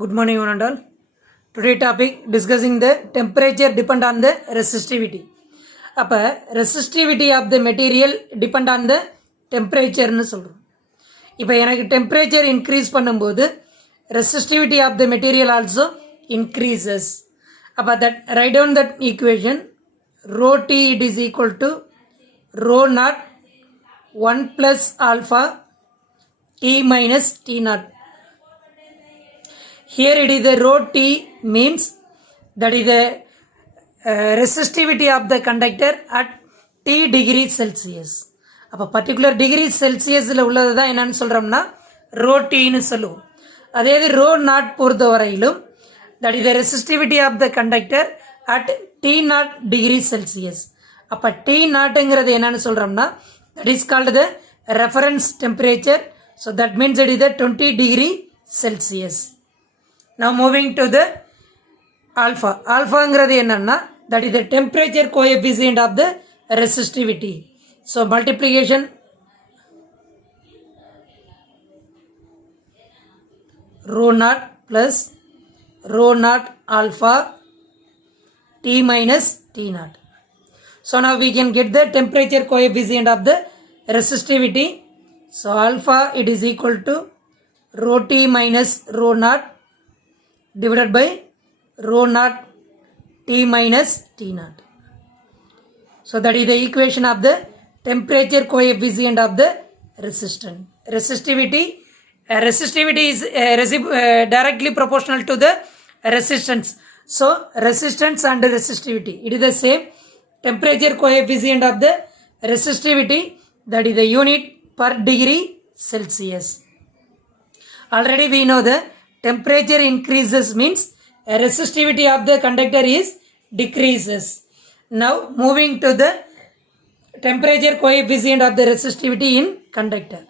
Good morning, one and all. Today topic discussing the temperature depend on the resistivity. அப்போ resistivity of the material depend on the temperatureன்னு சொல்கிறோம். இப்போ எனக்கு temperature increase பண்ணும்போது resistivity of the material also increases. அப்போ that write down that equation rho T it is equal to rho naught 1 plus alpha T minus T naught. Here it is the rho T means that is the resistivity of the conductor at T degree Celsius. அப்போ particular degree செல்சியஸில் உள்ளது தான் என்னன்னு சொல்கிறோம்னா row டீன்னு சொல்லுவோம். அதே இது ரோ நாட் பொறுத்த வரையிலும் that is the resistivity of the conductor at T naught degree Celsius. அப்போ டி நாட்டுங்கிறது என்னன்னு சொல்கிறோம்னா that is called the reference temperature. So that means it is the 20 degree Celsius. Now moving to the alpha. Alpha என்னன்னா that is the temperature coefficient of the resistivity. So multiplication rho naught plus rho naught alpha T minus T naught. So now we can get the temperature coefficient of the resistivity. So alpha it is equal to rho T minus rho naught divided by rho naught T minus T naught. So that is the equation of the temperature coefficient of the resistance. Resistivity is directly proportional to the resistance. So resistance and resistivity it is the same. Temperature coefficient of the resistivity that is the unit per degree Celsius. Already we know the temperature increases means resistivity of the conductor is decreases. Now moving to the temperature coefficient of the resistivity in conductor.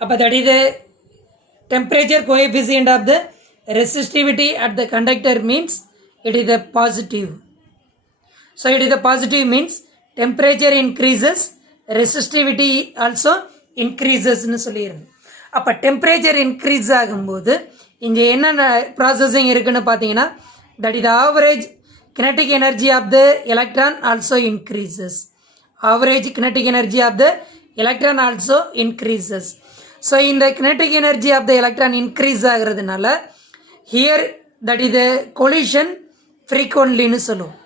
But that is the temperature coefficient of the resistivity at the conductor means it is the positive. So it is the positive means temperature increases, resistivity also இன்க்ரீசஸ்ன்னு சொல்லிடுங்க. அப்போ temperature increase ஆகும்போது இங்கே என்னென்ன processing இருக்குன்னு பார்த்தீங்கன்னா that is average kinetic energy of the electron also increases. Average kinetic energy of the electron also increases. So இந்த kinetic energy of the electron increase ஆகிறதுனால here that is the collision ஃப்ரீக்வன்ட்லின்னு சொல்லுவோம்.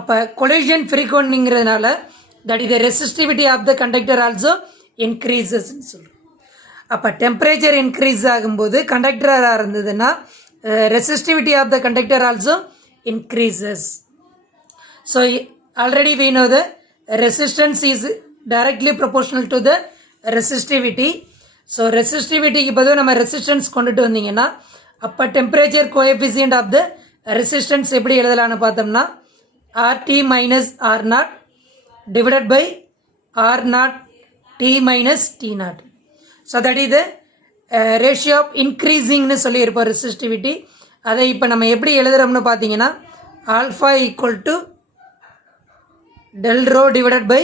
அப்போ collision ஃப்ரீக்வன்ட்லிங்கிறதுனால that is the resistivity of the conductor also இன்க்ரீசஸ்ன்னு சொல்கிறோம். அப்போ temperature increase ஆகும்போது கண்டக்டராக இருந்ததுன்னா resistivity of the conductor also increases. So already we know the resistance is directly proportional to the resistivity. So ரெசிஸ்டிவிட்டிக்கு பதில் நம்ம ரெசிஸ்டன்ஸ் கொண்டுட்டு வந்தீங்கன்னா அப்போ temperature coefficient of the resistance எப்படி எழுதலான்னு பார்த்தோம்னா RT minus R naught divided by R naught T minus T naught. So that is the ratio of increasing னு சொல்லியிருப்போம் resistivity. அதை இப்போ நம்ம எப்படி எழுதுகிறோம்னு பார்த்தீங்கன்னா alpha equal to del rho divided by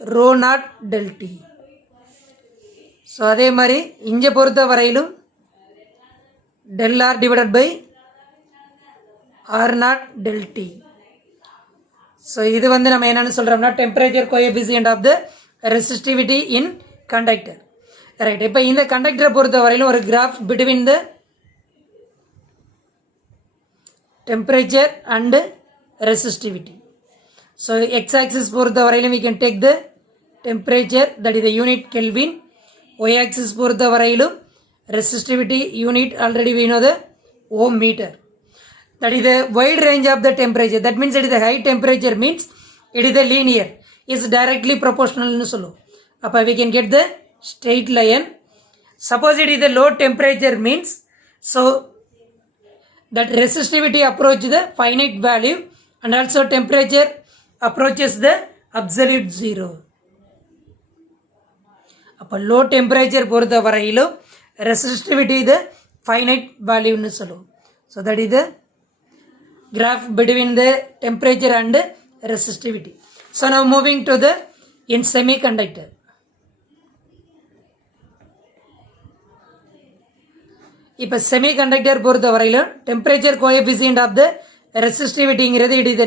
rho naught del T. So அதே மாதிரி இங்கே பொறுத்த வரையிலும் del R divided by R naught del T. So இது வந்து நம்ம என்னென்னு சொல்கிறோம்னா temperature coefficient of the resistivity in conductor. Right. இப்போ இந்த கண்டக்டரை பொறுத்த வரையிலும் ஒரு graph between the temperature and resistivity. So X axis பொறுத்த வரையிலும் we can take the temperature that is the unit Kelvin. Y axis பொறுத்த வரையிலும் resistivity unit already we know the ohm meter. That is the wide range of the temperature. That means it is the high temperature means it is the linear. Is directly proportional னு சொல்லுவோம். அப்போ we can get the straight line. Suppose it is the low temperature means so that resistivity approach the finite value and also temperature approaches the absolute zero. அப்போ low temperature பொறுத்த வரையிலும் resistivity the finite value னு சொல்லுவோம். So that is the graph between the temperature and resistivity. So now moving to the in semiconductor. இப்போ semiconductor பொறுத்த வரையிலும் temperature coefficient of the ரெசிஸ்டிவிட்டிங்கிறது it is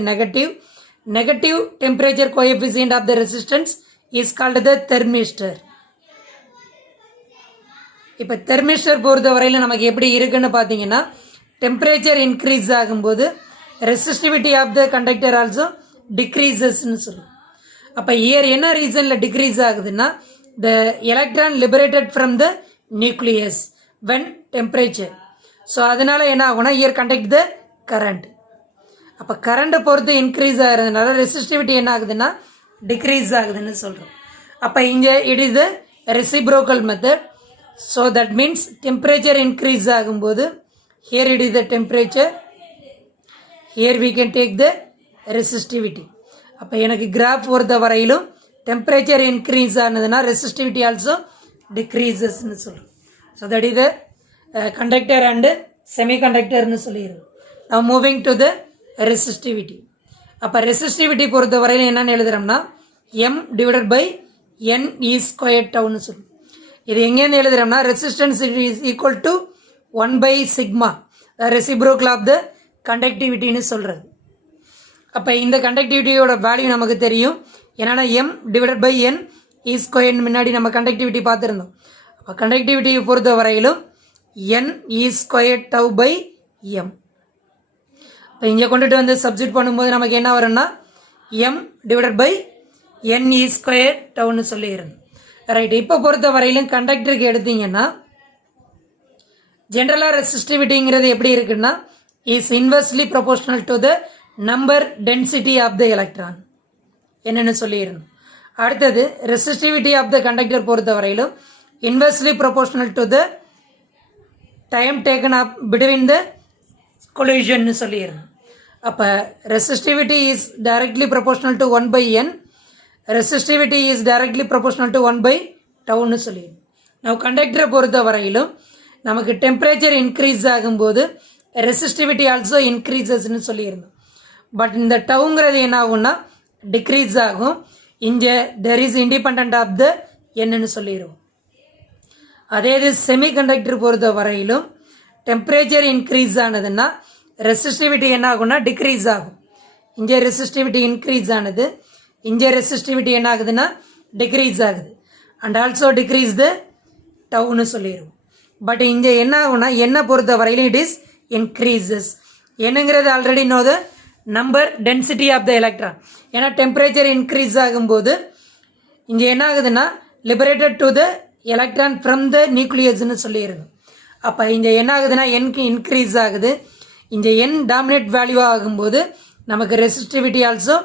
negative temperature coefficient of the resistance is called the thermistor. இப்போ thermistor பொறுத்த வரையில் நமக்கு எப்படி இருக்குன்னு பார்த்தீங்கன்னா டெம்பரேச்சர் இன்க்ரீஸ் ஆகும்போது resistivity of the conductor also டிக்ரீசஸ்ன்னு சொல்லுவோம். அப்போ இயர் என்ன ரீசனில் டிக்ரீஸ் ஆகுதுன்னா the electron liberated from the nucleus when temperature. So அதனால் என்ன ஆகும்னா இயர் கண்டக்ட் த கரண்ட். அப்போ கரண்ட்டை பொறுத்து இன்க்ரீஸ் ஆகிறதுனால ரெசிஸ்டிவிட்டி என்ன ஆகுதுன்னா டிக்ரீஸ் ஆகுதுன்னு சொல்கிறோம். அப்போ இங்கே it is the reciprocal method. So that means temperature increase ஆகும்போது here it is the temperature, here we can take the resistivity. அப்போ எனக்கு கிராஃப் பொறுத்த வரையிலும் டெம்பரேச்சர் இன்க்ரீஸ் ஆனதுன்னா ரெசிஸ்டிவிட்டி ஆல்சோ டிக்ரீசஸ்ன்னு சொல்கிறோம். So that is the conductor and செமிகண்டக்டர்னு சொல்லிடுறோம். நான் மூவிங் டு த ரெசிஸ்டிவிட்டி. அப்போ ரெசிஸ்டிவிட்டி பொறுத்த வரையிலும் என்னென்னு எழுதுகிறோம்னா m divided by n e square டவுன்னு சொல்லுவோம். இது எங்கேருந்து எழுதுகிறோம்னா resistance is equal to 1 by sigma reciprocal of the conductivityன்னு சொல்கிறது. அப்போ இந்த கண்டக்டிவிட்டியோட வேல்யூ நமக்கு தெரியும். என்னென்னா m divided by n e ஸ்கொயர்னு முன்னாடி நம்ம கண்டக்டிவிட்டி பார்த்துருந்தோம். அப்போ கண்டக்டிவிட்டியை பொறுத்த வரையிலும் n e square tau by m. இப்போ இங்கே கொண்டுட்டு வந்து சப்ஸ்டிட் பண்ணும்போது நமக்கு என்ன வரும்னா m divided by n e square டவுன்னு சொல்லியிருந்தோம். ரைட். இப்போ பொறுத்த வரையிலும் கண்டக்டருக்கு எடுத்தீங்கன்னா ஜென்ரலாக ரெசிஸ்டிவிட்டிங்கிறது எப்படி இருக்குன்னா is inversely proportional to the number density of the electron என்னென்னு சொல்லியிருந்தோம். அடுத்தது ரெசிஸ்டிவிட்டி ஆஃப் த கண்டக்டர் பொறுத்த வரையிலும் inversely proportional to the time taken up between the கொலிஷன்னு சொல்லியிருந்தோம். அப்போ resistivity is directly proportional to 1 by n, resistivity is directly proportional to 1 by டவுன்னு சொல்லியிருந்தோம். நம்ம கண்டக்டரை பொறுத்த வரையிலும் நமக்கு டெம்பரேச்சர் இன்க்ரீஸ் ஆகும்போது ரெசிஸ்டிவிட்டி ஆல்சோ இன்க்ரீசஸ்ன்னு சொல்லியிருந்தோம். பட் இந்த டவுங்கிறது என்ன ஆகும்னா டிக்ரீஸ் ஆகும். இங்கே there is independent of the என்னன்னு சொல்லிடுவோம். அதே இது செமிகண்டக்டர் பொறுத்த வரையிலும் டெம்பரேச்சர் இன்க்ரீஸ் ஆனதுன்னா ரெசிஸ்டிவிட்டி என்ன ஆகும்னா டிக்ரீஸ் ஆகும். இங்கே ரெசிஸ்டிவிட்டி இன்க்ரீஸ் ஆனது, இங்கே ரெசிஸ்டிவிட்டி என்ன ஆகுதுன்னா டிக்ரீஸ் ஆகுது. அண்ட் ஆல்சோ டிக்ரீஸ் த டவுன்னு சொல்லிடுவோம். பட் இங்கே என்ன ஆகும்னா என்னை பொறுத்த வரையிலும் இட் இஸ் இன்க்ரீசஸ். என்னங்கிறது already know the number density of the electron. ஏன்னா டெம்பரேச்சர் இன்க்ரீஸ் ஆகும்போது இங்கே என்ன ஆகுதுன்னா liberated to the electron from the நியூக்ளியஸ்ன்னு சொல்லியிருந்தோம். அப்போ இங்கே என்ன ஆகுதுன்னா என்க்கு இன்க்ரீஸ் ஆகுது. இங்கே n டாமினேட் வேல்யூ ஆகும்போது நமக்கு resistivity also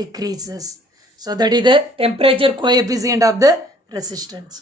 decreases. So that is the temperature coefficient of the resistance.